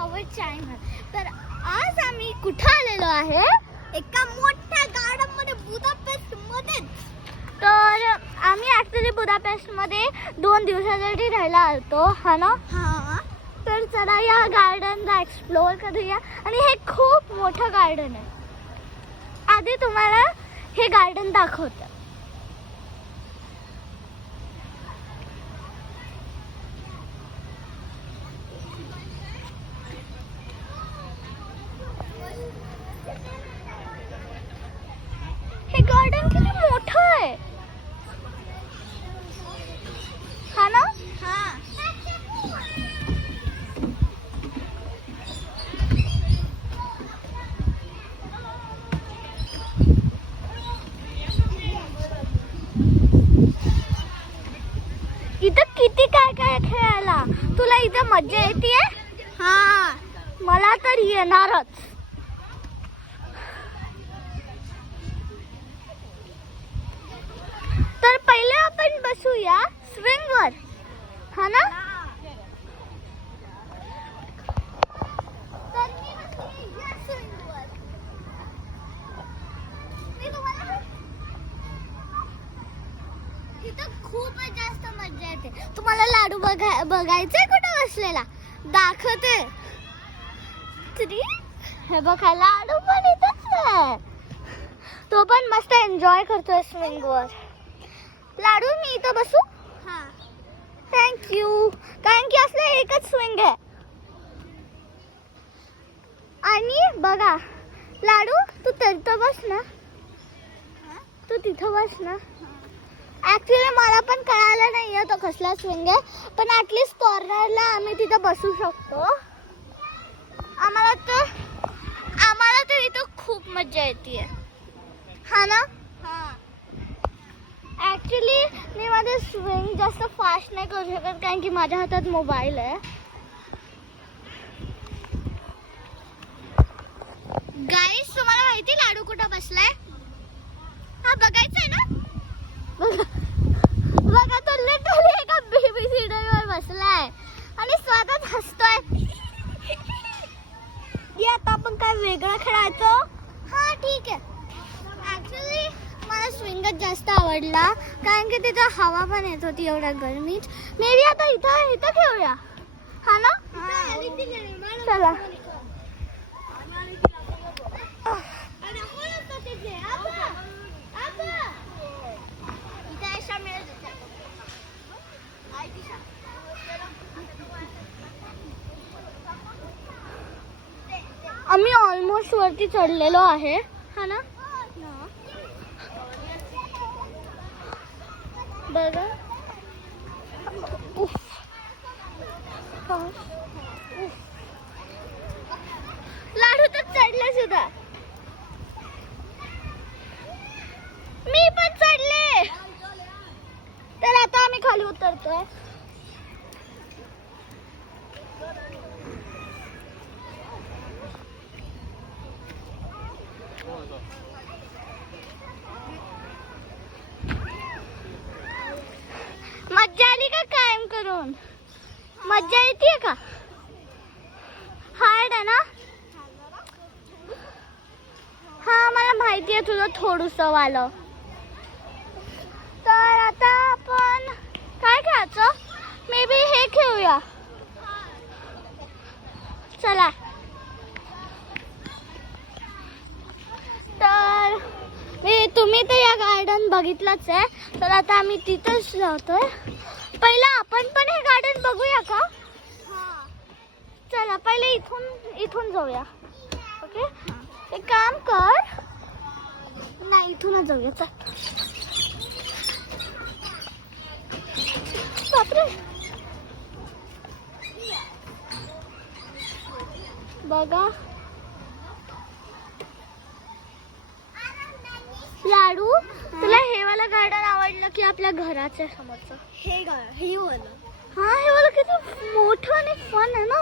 हवं चॅनल. तर आज आम्ही कुठं आलेलो आहे? एका मोठ्या गार्डन मध्ये, बुदापेस्ट मध्ये. तर आम्ही ऍक्च्युली बुदापेस्ट मध्ये 2 दिवसासाठी राहायला आलतो, हा ना? हा. तर चला या गार्डनला एक्सप्लोर करूया. आणि हे खूप मोठं गार्डन आहे. आधी तुम्हाला हे गार्डन दाखवतो. हे गार्डन किती मोठं आहे, हा ना? हा. इथं किती काय काय खेळायला. तुला इथं मज्जा येते? हा, मला तर येणारच. तर पहिले आपण बसूया स्विंगवर, हा ना? तर मी बसली या स्विंगवर. इथं खूपच जास्त मजा येते. तुम्हाला लाडू बघायचंय कुठं बसलेला? दाखवते. हे बघा, लाडू पण इथंच आहे. तो पण मस्त एन्जॉय करतोय स्विंगवर. लाडू, मी इथं बसू? हा. थँक्यू. कारण की असलं एकच स्विंग आहे. आणि बघा लाडू, तू तिथं बस ना. तू तिथं बस ना. ऍक्च्युली मला पण कळालं नाहीये तो कसला स्विंग आहे, पण ऍटलीस्ट कॉर्नरला आम्ही तिथं बसू शकतो. आम्हाला तर इथं खूप मजा येते, हा ना? ऍक्च्युली मी माझे स्विंग जास्त फास्ट नाही करू शकत, कारण की माझ्या हातात मोबाईल आहे. गाईस, तुम्हाला माहिती लाडू कुठं बसलाय? हा, बघायचंय ना? बघा, तो लिटरली एका बेबी सीटवर बसलाय आणि स्वतःच हसतोय. आता आपण काय वेगळं खेळायचं? हा, ठीक आहे. ऍक्च्युली मला स्विंगच जास्त आवडला, कारण की तिथं हवा पण येत होती एवढ्या गरमीत. मे बी आता इथं खेळूया, हा ना? चला. आम्ही ऑलमोस्ट वरती चढलेलो आहे, हा ना? बघा. उफ. लाडू तर चढले सुद्धा. मी पण चढले. तर आता आम्ही खाली उतरतोय. मज्जा आली का कायम करून? मज्जा येते का? हार्ड आहे ना? हा, मला माहिती आहे तुझं थोडंसं वालं. तर आता आपण काय खेळायचं? मे बी हे खेळूया. चला. तर तुम्ही तर या गार्डन बघितलंच आहे, तर आता आम्ही तिथंच जातोय. पहिला आपण पण हे गार्डन बघूया का? चला, पहिले इथून जाऊया. ओके, एक काम कर. नाही, इथूनच जाऊया. चल. बापरे. बघा लाडू, तुला हे वाला गार्डन आवडलं की आपल्या घराच्या समोरचं? हे वाला. हा, हे वाला किती मोठं आणि फन आहे ना.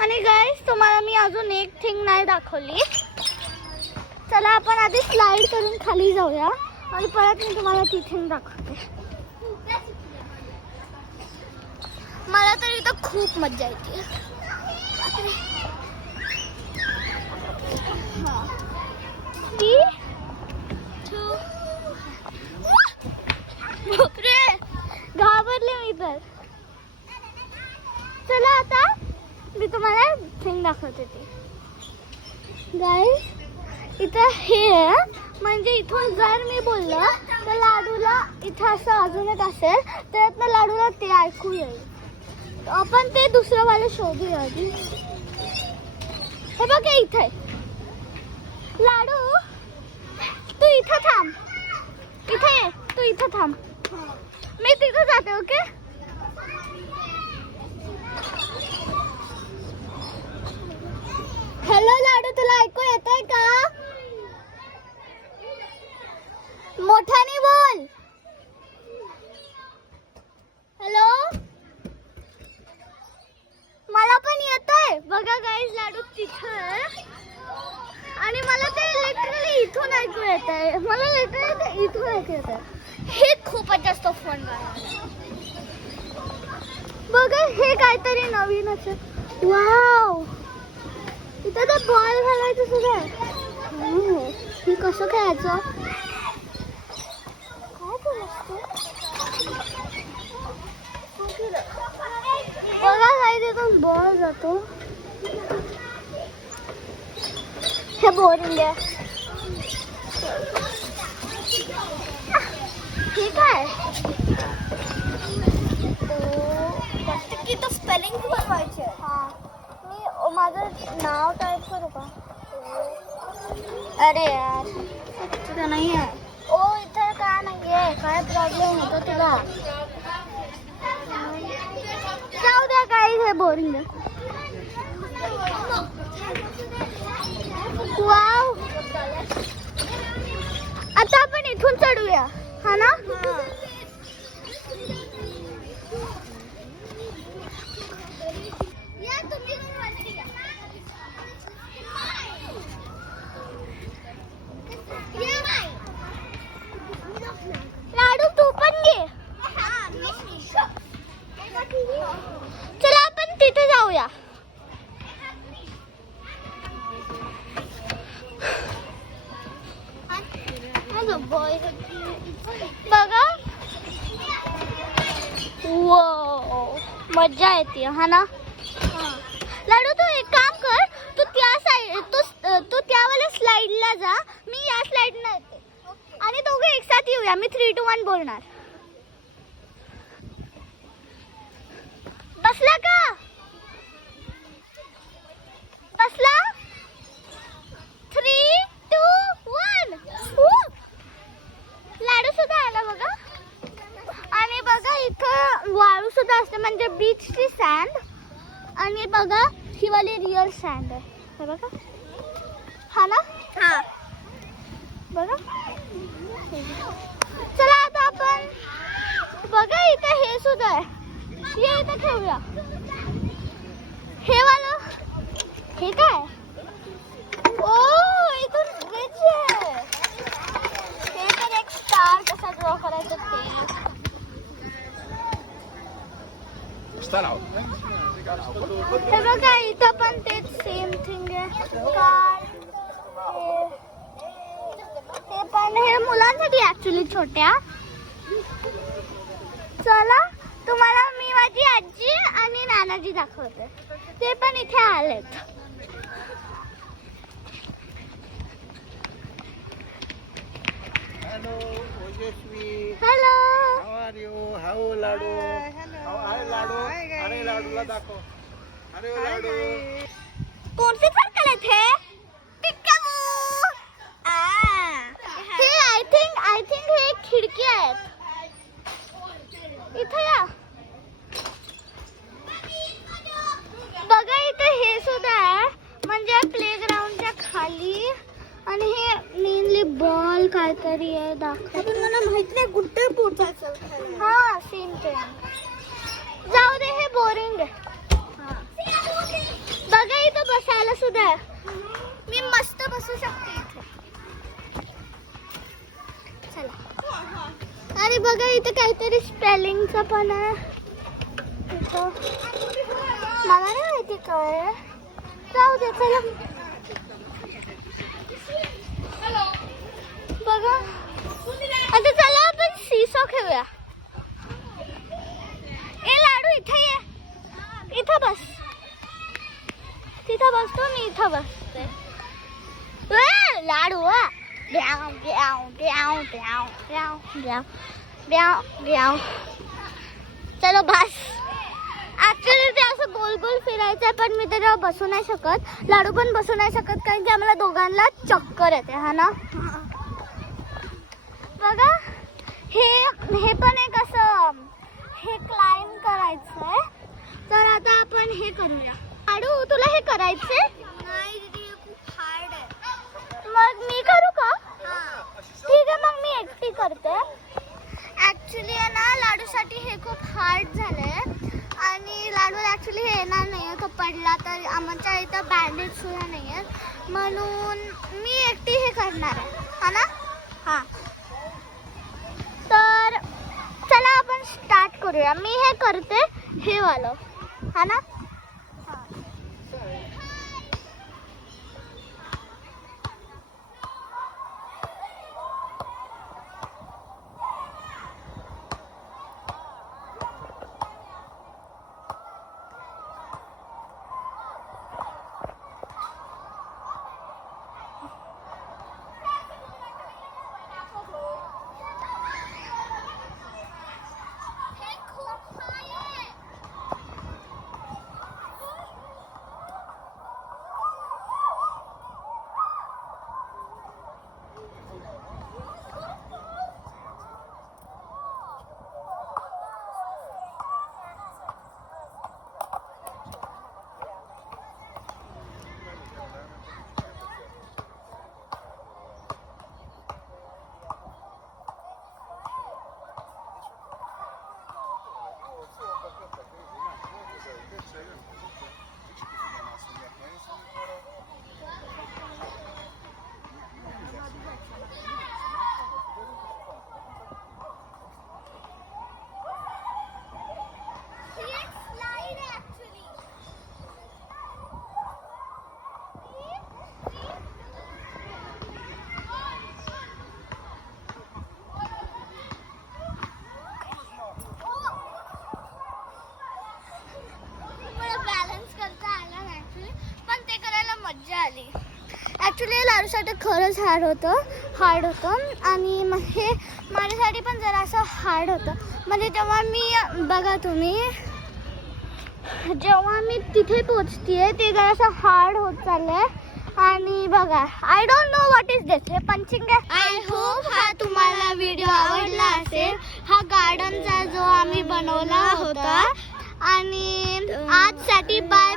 आणि गाईस, तुम्हाला मी अजून एक थिंग नाही दाखवली. चला, आपण आधी स्लाइड करून खाली जाऊया आणि परत मी तुम्हाला तिथे दाखवते. मला तर इथं खूप मज्जा येते. घाबरले मी तर. चला आता मी तुम्हाला थिंग दाखवते ते. गाईस इथं हे म्हणजे इथून जर मी बोललं तर लाडूला इथं असं अजून एक असेल तर लाडूला ते ऐकू येईल. आपण ते दुसरं वाला शोधूया आधी. हे बघा इथे लाडू तू इथं थांब. इथे ये तू इथं थांब. मी तिथं जाते. ओके हॅलो लाडू तुला ऐकू येतंय का? मोठ्याने बोल. हॅलो मला पण येतंय. बघा गाईस लाडू तिथं आणि मला ते लिटरली इथून ऐकू येतंय. मला लिटरली इथून ऐकू येतंय. हे खूपच जास्त फन बघा. हे काहीतरी नवीनच आहे. वाव इथं तर बॉल घालायचं सुद्धा आहे. हे कसं खेळायचं? बघा काही तिथून बॉल जातो. हे बोरिंग आहे. ठीक आहे की तो स्पेलिंग बनवायचे. हां मी माझं नाव टाईप करू का? अरे यार इथं नाही आहे. ओ इथं का नाही आहे? काय प्रॉब्लेम होतो तुला? जाऊ द्या काही हे बोरिंग आहे. वाव आता आपण इथून चढूया. हा ना लाडू तू पण घे. चला आपण तिथे जाऊया. बघा मज्जा येते. हा ना लाडू तू एक काम कर. तू त्या साईड तू त्यावाल्या स्लाइडला जा. मी या स्लाइडला येते आणि दोघे एक साथ येऊया. मी 3, 2, 1 बोलणार. बसला का? बसला? 3, 2, 1 लाडू सुद्धा आला बघा. आणि बघा इथं वाळू सुद्धा असते म्हणजे बीचची सँड. आणि बघा ही वाली रिअल सँड आहे. हे बघा. हा ना हा बघा. चला आता आपण बघा इथे हे सुद्धा आहे. हे इथं ठेवूया. हे वालं हे काय? ओ इथून ब्रिज आहे. हे तर एक स्टार कसा ड्रॉ करायचं ते. हे बघा इथं पण तेच सेम थिंग आहे. हे पण हे मुलांसाठी ऍक्च्युली छोट्या. चला तुम्हाला मी माझी आजी आणि नानाजी दाखवते. ते पण इथे आलेत. Hello, Ojeshwi. Hello How are you? How Ladu? How are Ladu? अरे लाडूला दाखव. अरे लाडू. कोणते सर्कल आहेत हे? पिकाबू. हे आय थिंक हे खिडकी आहेत. इथे या. बघा इथे हे सुद्धा आहे म्हणजे प्लेग्राऊंडच्या खाली. आणि हे मेनली बॉल काहीतरी आहे दाखवत. मला माहित नाही कुठे पोचायचं. हा सेम टाइम. जाऊ दे हे बोरिंग आहे. बघा इथं बसायला सुद्धा आहे. मी मस्त बसू शकते इथे. चला. अरे बघा इथे काहीतरी स्पेलिंगचं पण आहे. मला नाही माहिती काय. जाऊ दे चला. बघा आता चला आपण सीसॉ खेळूया. ए लाडू इथे ये, इथं बस. तिथं बसतो मी, इथं बसते. लाडू ब्याव ब्याव ब्याव ब्याव ब्याव ब्याव ब्याव ब्याव. चलो बस. ऍक्च्युली ते असं गोल गोल फिरायचं पण मी त्याच्यावर बसू नाही शकत. लाडू पण बसू नाही शकत कारण की आम्हाला दोघांना चक्कर येते. हा ना. बघा हे पण एक असं हे क्लाइंब करायचं आहे. तर आता आपण हे करूया. लाडू तुला हे करायचंय? नाही दीदी खूप हार्ड आहे. मग मी करू का? ठीक आहे मग मी एकटी करते. ऍक्च्युली आहे ना लाडूसाठी हे खूप हार्ड झालंय आणि लाडूला ऍक्च्युली हे येणार नाही. तो पडला तर आमच्या इथं बँडेज सुद्धा नाही आहे म्हणून मी एकटी हे करणार आहे. हा ना. हां तर चला आपण स्टार्ट करूया. मी हे करते हे वालं. हा ना. ॲक्च्युली लाडूसाठी खरंच हार्ड होतं आणि हे माझ्यासाठी पण जरासं हार्ड होतं. म्हणजे जेव्हा मी बघा तुम्ही जेव्हा मी तिथे पोचते ते जरासं हार्ड होत चाललंय. आणि बघा I don't know what is this. हे पंचिंग आहे. आय होप हा तुम्हाला व्हिडिओ आवडला असेल. हा गार्डनचा जो आम्ही बनवला होता आणि आजसाठी बाय.